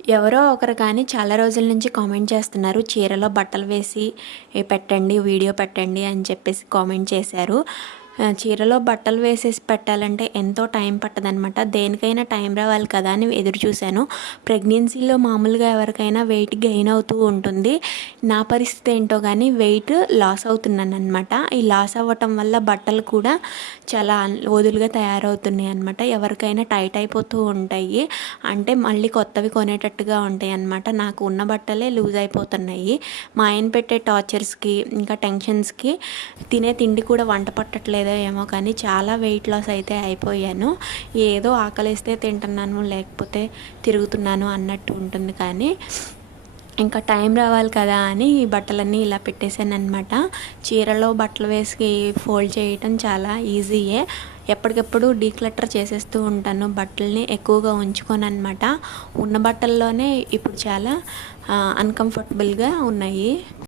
ఎవరో ఒకరు కానీ చాలా రోజుల నుంచి కామెంట్ చేస్తున్నారు. చీరలో బట్టలు వేసి పెట్టండి, వీడియో పెట్టండి అని చెప్పేసి కామెంట్ చేశారు. చీరలో బట్టలు వేసేసి పెట్టాలంటే ఎంతో టైం పట్టదనమాట. దేనికైనా టైం రావాలి కదా అని ఎదురు చూశాను. ప్రెగ్నెన్సీలో మామూలుగా ఎవరికైనా వెయిట్ గెయిన్ అవుతూ ఉంటుంది. నా పరిస్థితి ఏంటో కానీ వెయిట్ లాస్ అవుతున్నాను అనమాట. ఈ లాస్ అవ్వటం వల్ల బట్టలు కూడా చాలా వదులుగా తయారవుతున్నాయి అనమాట. ఎవరికైనా టైట్ అయిపోతూ ఉంటాయి. అంటే మళ్ళీ కొత్తవి కొనేటట్టుగా ఉంటాయి అనమాట. నాకు ఉన్న బట్టలే లూజ్ అయిపోతున్నాయి. మా ఆయన పెట్టే టార్చర్స్కి ఇంకా టెన్షన్స్కి తినే తిండి కూడా వంట పట్టట్లేదు ఏమో కానీ చాలా వెయిట్ లాస్ అయితే అయిపోయాను. ఏదో ఆకలిస్తే తింటున్నాను, లేకపోతే తిరుగుతున్నాను అన్నట్టు ఉంటుంది. కానీ ఇంకా టైం రావాలి కదా అని ఈ బట్టలన్నీ ఇలా పెట్టేశాను అనమాట. చీరలో బట్టలు వేసి ఫోల్డ్ చేయటం చాలా ఈజీయే. ఎప్పటికప్పుడు డీక్లటర్ చేసేస్తూ ఉంటాను. బట్టల్ని ఎక్కువగా ఉంచుకోను అనమాట. ఉన్న బట్టల్లోనే ఇప్పుడు చాలా అన్కంఫర్టబుల్గా ఉన్నాయి.